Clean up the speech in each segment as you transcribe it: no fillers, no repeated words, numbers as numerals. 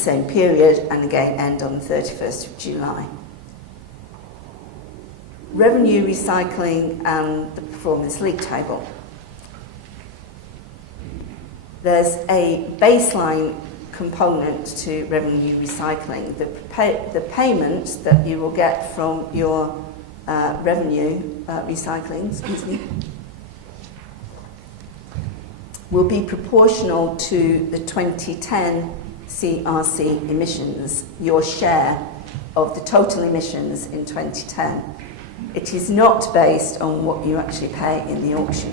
same period, and again end on the 31st of July. Revenue recycling and the performance league table. There's a baseline component to revenue recycling. The payment that you will get from your revenue recycling, will be proportional to the 2010 CRC emissions, your share of the total emissions in 2010. It is not based on what you actually pay in the auction.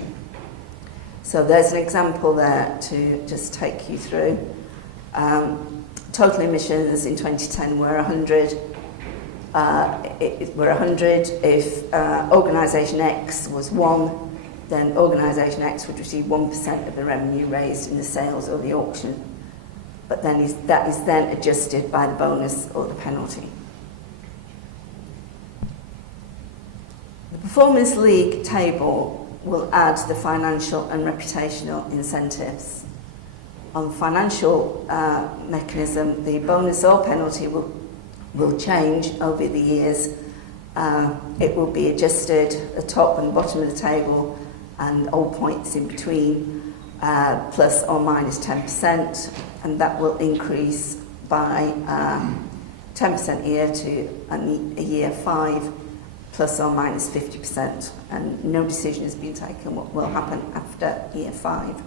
So there's an example there to just take you through. Total emissions in 2010 were 100. Were 100. If organisation X was 1, then organisation X would receive 1% of the revenue raised in the sales or the auction. But then that is then adjusted by the bonus or the penalty. The Performance League table will add the financial and reputational incentives. On the financial mechanism, the bonus or penalty will change over the years. It will be adjusted at the top and bottom of the table and all points in between, plus or minus 10%, and that will increase by 10% a year to a year 5, plus or minus 50%, and no decision has been taken what will happen after year 5.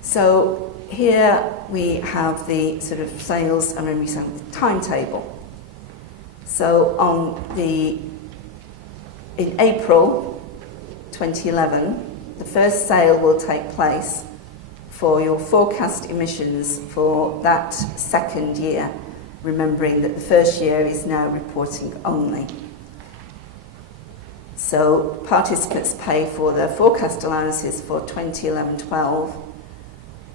So here we have the sort of sales and revenue timetable. So in April 2011, the first sale will take place for your forecast emissions for that second year, remembering that the first year is now reporting only. So participants pay for their forecast allowances for 2011-12.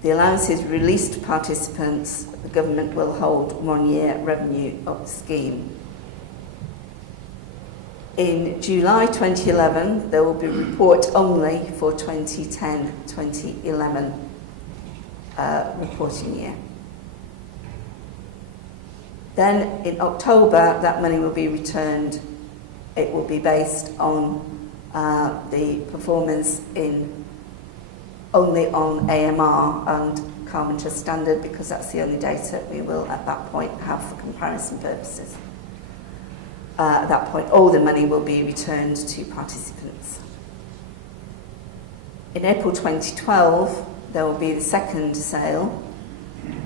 The allowances released to participants, the government will hold 1 year revenue of the scheme. In July 2011, there will be a report only for 2010-2011 reporting year. Then in October, that money will be returned. It will be based on the performance only on AMR and carbon trust standard, because that's the only data we will at that point have for comparison purposes. At that point, all the money will be returned to participants. In April 2012, there will be the second sale.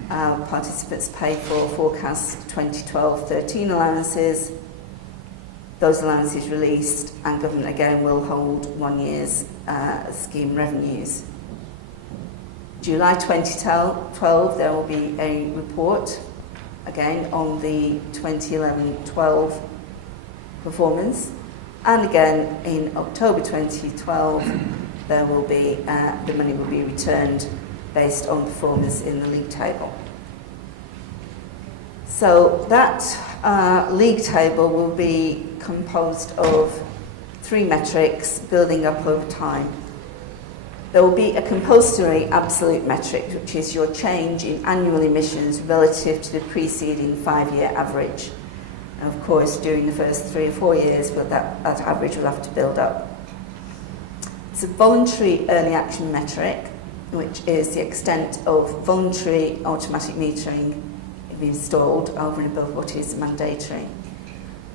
Participants pay for forecast 2012-13 allowances. Those allowances released, and government again will hold 1 year's scheme revenues. July 2012, there will be a report again on the 2011-12 performance, and again in October 2012, there will be the money will be returned based on performance in the league table. So that league table will be composed of 3 metrics building up over time. There will be a compulsory absolute metric, which is your change in annual emissions relative to the preceding 5-year average. And of course, during the first 3 or 4 years, but that average will have to build up. It's a voluntary early action metric, which is the extent of voluntary automatic metering installed over and above what is mandatory,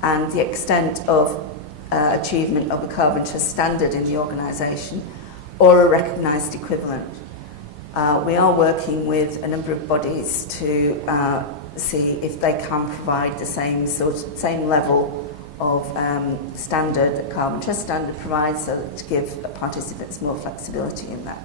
and the extent of achievement of the carbon trust standard in the organisation or a recognised equivalent. We are working with a number of bodies to see if they can provide the same level of standard that carbon trust standard provides, so that to give participants more flexibility in that.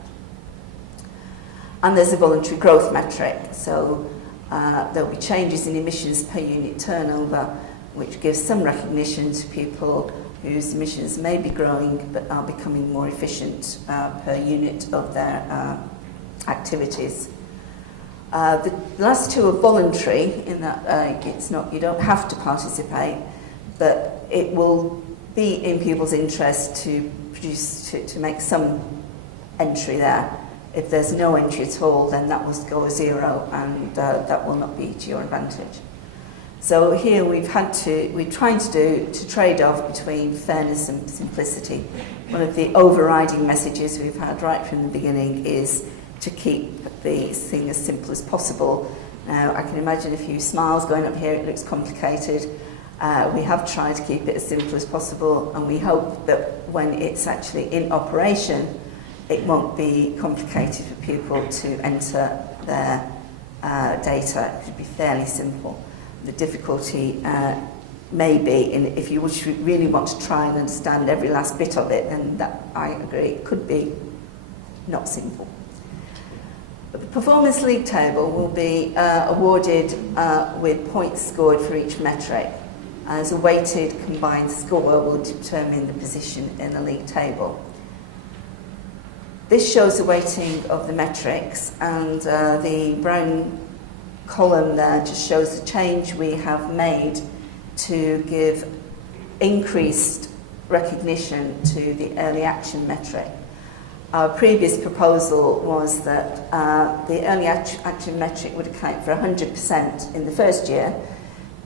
And there's a voluntary growth metric, so there'll be changes in emissions per unit turnover, which gives some recognition to people whose emissions may be growing but are becoming more efficient per unit of their activities. The last 2 are voluntary in that it's not, you don't have to participate, but it will be in people's interest to produce, to make some entry there. If there's no entry at all, then that will go 0, and that will not be to your advantage. So here we're trying to trade off between fairness and simplicity. One of the overriding messages we've had right from the beginning is to keep the thing as simple as possible. Now, I can imagine a few smiles going up here. It looks complicated. We have tried to keep it as simple as possible, and we hope that when it's actually in operation, it won't be complicated for people to enter their data. It should be fairly simple. The difficulty may be if you really want to try and understand every last bit of it, then that, I agree, it could be not simple. But the Performance League Table will be awarded with points scored for each metric, as a weighted combined score will determine the position in the league table. This shows the weighting of the metrics, and the brown column there just shows the change we have made to give increased recognition to the early action metric. Our previous proposal was that the early action metric would account for 100% in the first year,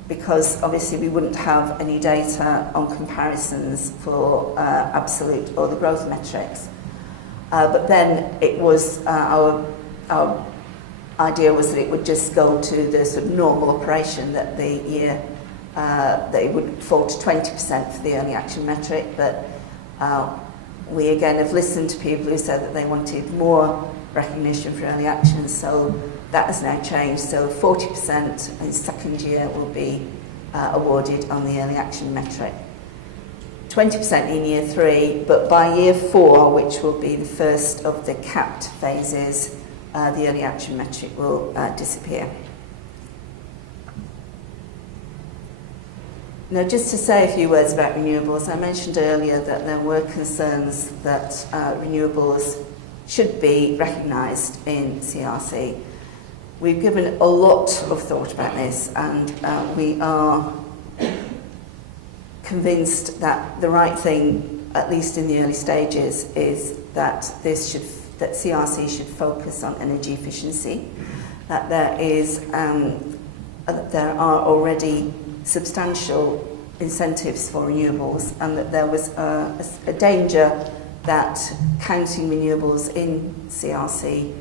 because obviously we wouldn't have any data on comparisons for absolute or the growth metrics. But then it was our idea was that it would just go to the sort of normal operation, that the year they would fall to 20% for the early action metric. But we again have listened to people who said that they wanted more recognition for early action, so that has now changed. So 40% in second year will be awarded on the early action metric. 20% in year 3, but by year 4, which will be the first of the capped phases, the early action metric will disappear. Now, just to say a few words about renewables, I mentioned earlier that there were concerns that renewables should be recognised in CRC. We've given a lot of thought about this, and we are convinced that the right thing, at least in the early stages, is that CRC should focus on energy efficiency, that there are already substantial incentives for renewables, and that there was a danger that counting renewables in CRC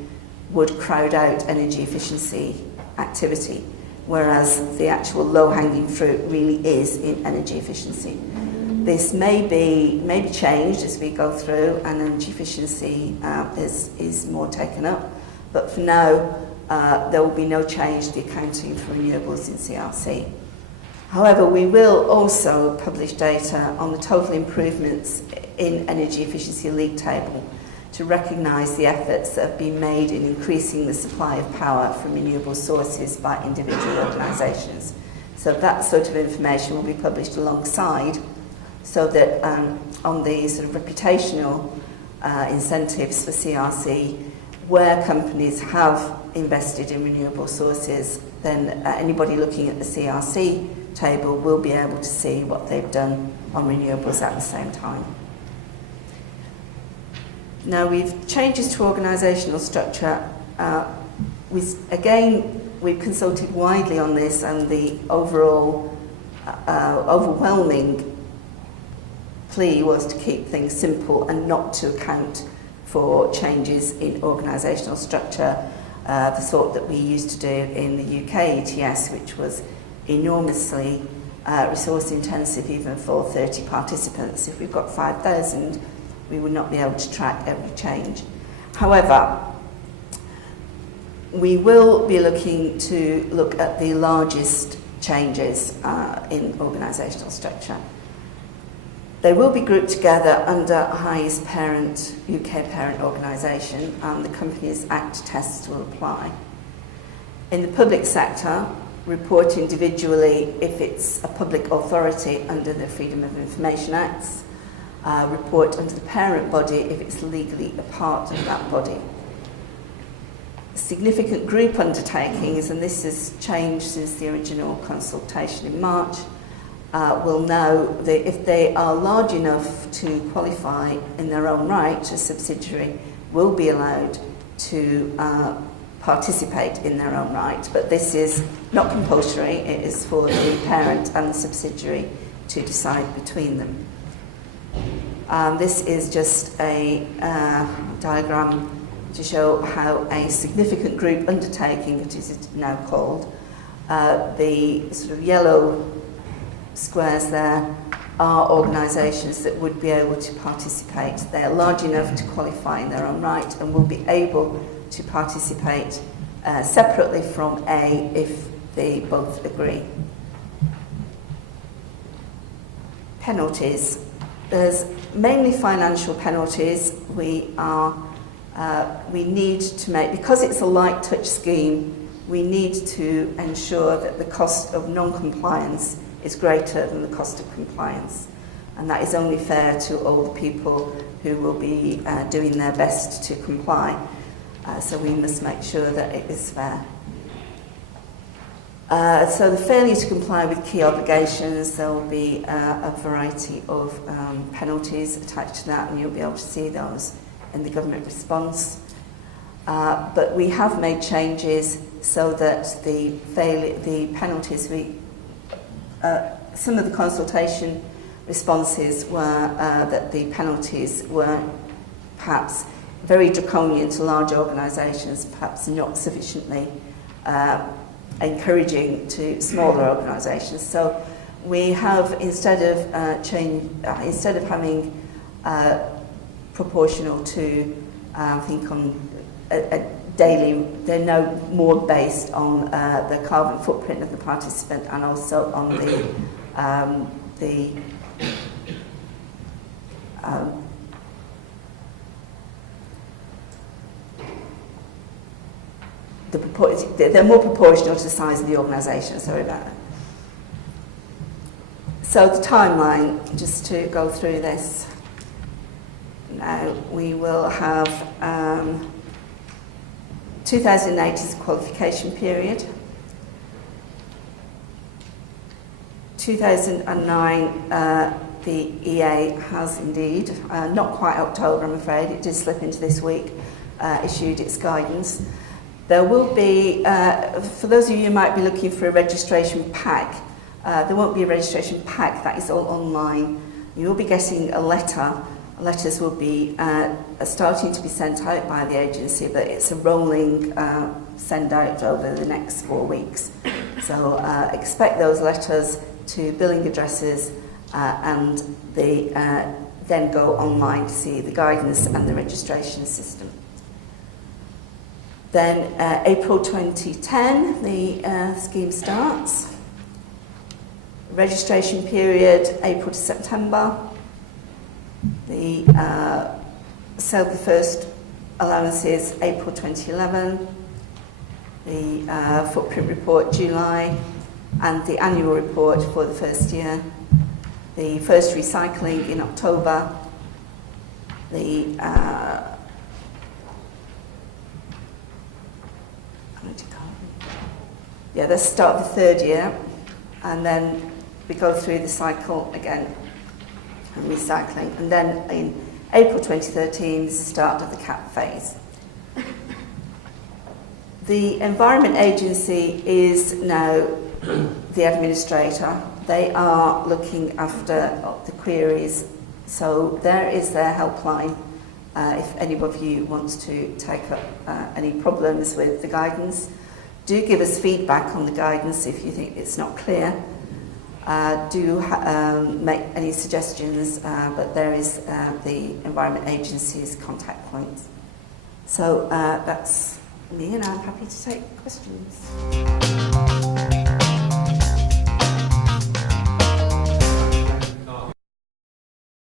would crowd out energy efficiency activity, whereas the actual low-hanging fruit really is in energy efficiency. This may be changed as we go through, and energy efficiency is more taken up, but for now there will be no change to the accounting for renewables in CRC. However, we will also publish data on the total improvements in energy efficiency league table to recognise the efforts that have been made in increasing the supply of power from renewable sources by individual organisations. So that sort of information will be published alongside, so that on the sort of reputational incentives for CRC, where companies have invested in renewable sources, then anybody looking at the CRC table will be able to see what they've done on renewables at the same time. Now, we've changes to organisational structure. We've consulted widely on this, and the overall overwhelming plea was to keep things simple and not to account for changes in organisational structure, the sort that we used to do in the UK ETS, which was enormously resource intensive even for 30 participants. If we've got 5,000, we would not be able to track every change. However, we will be looking at the largest changes in organisational structure. They will be grouped together under highest parent, UK parent organisation, and the Companies Act tests will apply. In the public sector, report individually if it's a public authority under the Freedom of Information Acts, report under the parent body if it's legally a part of that body. Significant group undertakings, and this has changed since the original consultation in March, will know that if they are large enough to qualify in their own right, a subsidiary will be allowed to participate in their own right, but this is not compulsory. It is for the parent and the subsidiary to decide between them. This is just a diagram to show how a significant group undertaking, it is now called, the sort of yellow squares there are organisations that would be able to participate. They are large enough to qualify in their own right and will be able to participate separately from A if they both agree. Penalties. There's mainly financial penalties. We need to make, because it's a light touch scheme, we need to ensure that the cost of non-compliance is greater than the cost of compliance. And that is only fair to all the people who will be doing their best to comply. So we must make sure that it is fair. So the failure to comply with key obligations, there will be a variety of penalties attached to that, and you'll be able to see those in the government response. But we have made changes so that the penalties, some of the consultation responses were that the penalties were perhaps very draconian to large organisations, perhaps not sufficiently encouraging to smaller organisations. So we have, instead of having proportional to, I think on a daily, they're now more based on the carbon footprint of the participant and also on they're more proportional to the size of the organisation, sorry about that. So the timeline, just to go through this. Now we will have 2008 is a qualification period. 2009, the EA has indeed, not quite October I'm afraid, it did slip into this week, issued its guidance. There will be, for those of you who might be looking for a registration pack, there won't be a registration pack, that is all online. You will be getting a letter. Letters will be starting to be sent out by the agency, but it's a rolling send out over the next 4 weeks. So expect those letters to billing addresses and they then go online to see the guidance and the registration system. Then April 2010, the scheme starts. Registration period, April to September. The sale of the first allowances, April 2011. The footprint report, July. And the annual report for the first year. The first recycling in October. The the start of the third year, and then we go through the cycle again and recycling, and then in April 2013 is the start of the CAP phase. The Environment Agency is now the administrator. They are looking after the queries, so there is their helpline if any of you wants to take up any problems with the guidance. Do give us feedback on the guidance if you think it's not clear. Do make any suggestions, but there is the Environment Agency's contact points. So that's me, and I'm happy to take questions.